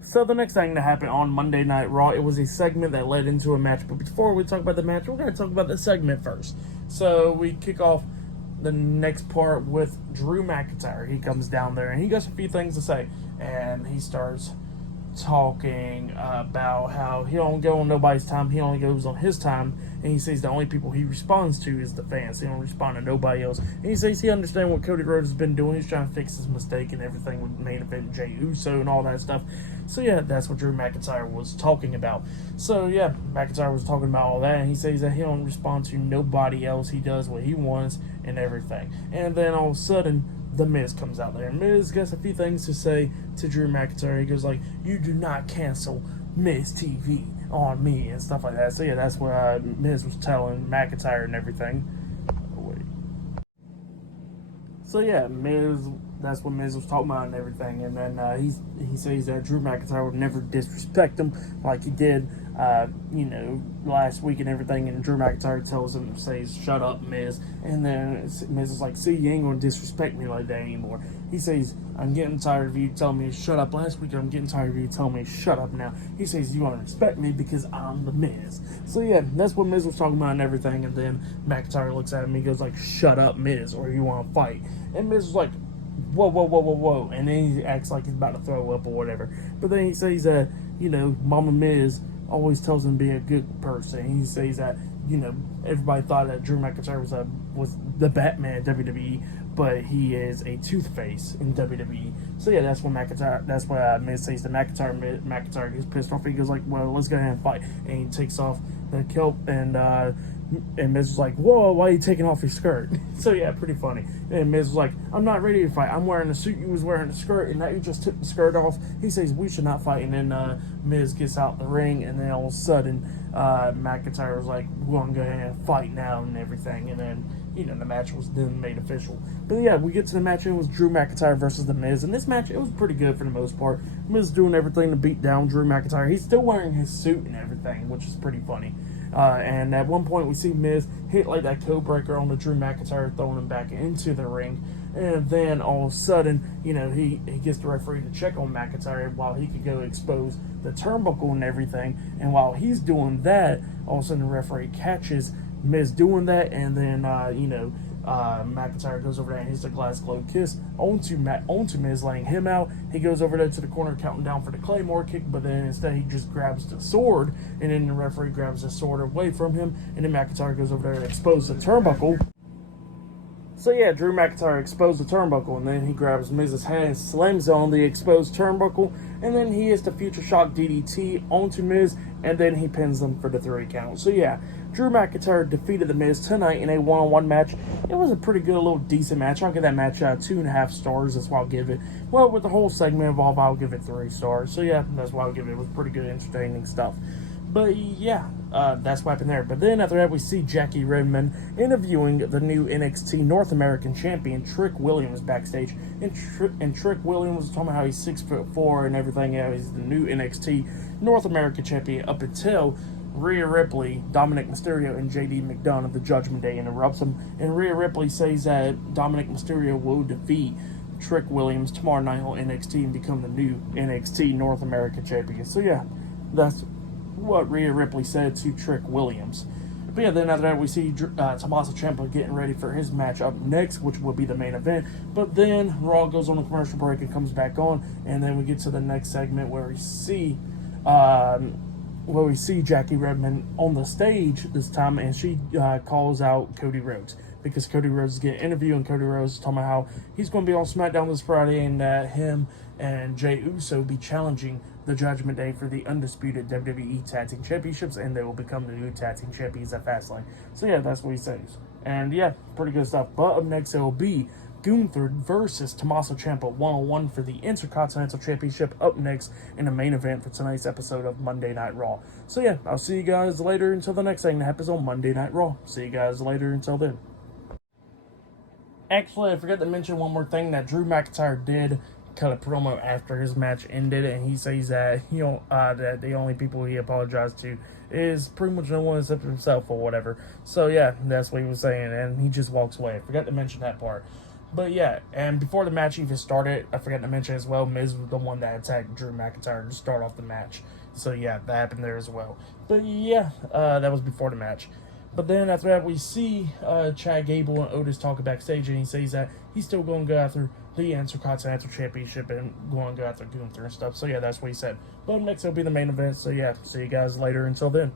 So the next thing that happened on Monday Night Raw, it was a segment that led into a match. But before we talk about the match, we're going to talk about the segment first. So we kick off the next part with Drew McIntyre. He comes down there and he got a few things to say. And he starts talking about how he don't go on nobody's time, he only goes on his time, and he says the only people he responds to is the fans. He don't respond to nobody else. And he says he understands what Cody Rhodes has been doing. He's trying to fix his mistake and everything with main event Jey Uso and all that stuff. So yeah, that's what Drew McIntyre was talking about. So yeah, McIntyre was talking about all that, and he says that he don't respond to nobody else. He does what he wants and everything. And then all of a sudden, The Miz comes out there. Miz got a few things to say to Drew McIntyre. He goes like, "You do not cancel Miz TV on me," and stuff like that. So yeah, that's what Miz was telling McIntyre and everything. Wait. So yeah, that's what Miz was talking about and everything. And then he says that Drew McIntyre would never disrespect him like he did, last week and everything. And Drew McIntyre tells him, says, "Shut up, Miz." And then Miz is like, "See, you ain't gonna disrespect me like that anymore." He says, "I'm getting tired of you telling me to shut up last week. I'm getting tired of you telling me to shut up now." He says, "You want to respect me because I'm the Miz." So yeah, that's what Miz was talking about and everything. And then McIntyre looks at him and he goes like, "Shut up, Miz, or you want to fight." And Miz was like, "Whoa, whoa, whoa, whoa, whoa." And then he acts like he's about to throw up or whatever. But then he says that, Mama Miz always tells him to be a good person. He says that, everybody thought that Drew McIntyre was the Batman in WWE, but he is a toothface in WWE. So yeah, that's what Miz says to McIntyre. McIntyre gets pissed off. He goes like, "Well, let's go ahead and fight." And he takes off the kilt, and Miz was like, "Whoa, why are you taking off your skirt?" So yeah, pretty funny. And Miz was like, "I'm not ready to fight. I'm wearing a suit. You was wearing a skirt, and now you just took the skirt off." He says, "We should not fight." And then Miz gets out the ring, and then all of a sudden, McIntyre was like, "We're gonna go ahead and fight now," and everything. And then, the match was then made official. But yeah, we get to the match, and it was Drew McIntyre versus The Miz. And this match, it was pretty good for the most part. Miz doing everything to beat down Drew McIntyre. He's still wearing his suit and everything, which is pretty funny. And at one point, we see Miz hit like that code breaker on the Drew McIntyre, throwing him back into the ring. And then all of a sudden, he gets the referee to check on McIntyre while he could go expose the turnbuckle and everything. And while he's doing that, all of a sudden the referee catches Miz doing that, and then McIntyre goes over there and hits a glass globe kiss onto Miz, laying him out. He goes over there to the corner, counting down for the Claymore kick, but then instead he just grabs the sword, and then the referee grabs the sword away from him, and then McIntyre goes over there and exposes the turnbuckle. So yeah, Drew McIntyre exposed the turnbuckle, and then he grabs Miz's hand, slams on the exposed turnbuckle, and then he hits the Future Shock DDT onto Miz, and then he pins them for the 3 count. So yeah, Drew McIntyre defeated The Miz tonight in a one-on-one match. It was a pretty good, little decent match. I'll give that match 2.5 stars. That's why I'll give it. Well, with the whole segment involved, I'll give it 3 stars. So yeah, that's why I'll give it. It was pretty good, entertaining stuff. But yeah, that's what happened there. But then after that, we see Jackie Redmond interviewing the new NXT North American champion, Trick Williams, backstage. And Trick Williams was talking about how he's 6'4" and everything. Yeah, he's the new NXT North American champion up until Rhea Ripley, Dominic Mysterio, and JD McDonough of the Judgment Day interrupts him. And Rhea Ripley says that Dominic Mysterio will defeat Trick Williams tomorrow night on NXT and become the new NXT North American champion. So yeah, that's what Rhea Ripley said to Trick Williams. But yeah, then after that, we see Tommaso Ciampa getting ready for his match up next, which will be the main event. But then Raw goes on a commercial break and comes back on, and then we get to the next segment where we see Jackie Redmond on the stage this time, and she calls out Cody Rhodes, because Cody Rhodes is getting interviewed, and Cody Rhodes is talking about how he's going to be on SmackDown this Friday, and him and Jey Uso be challenging the Judgment Day for the undisputed WWE Tag Team Championships, and they will become the new Tag Team Champions at Fastlane. So yeah, that's what he says. And yeah, pretty good stuff. But up next, it will be Gunther versus Tommaso Ciampa 1-on-1 for the Intercontinental Championship up next in the main event for tonight's episode of Monday Night Raw. So yeah, I'll see you guys later until the next thing that happens on Monday Night Raw. See you guys later until then. Actually, I forgot to mention one more thing that Drew McIntyre did cut a promo after his match ended, and he says that that the only people he apologized to is pretty much no one except himself or whatever. So yeah, that's what he was saying, and he just walks away. I forgot to mention that part. But yeah, and before the match even started, I forgot to mention as well, Miz was the one that attacked Drew McIntyre to start off the match. So yeah, that happened there as well. But yeah, that was before the match. But then after that, we see Chad Gable and Otis talking backstage, and he says that he's still going to go after the Intercontinental Championship and going to go after Gunther and stuff. So yeah, that's what he said. But next will be the main event. So yeah, see you guys later. Until then.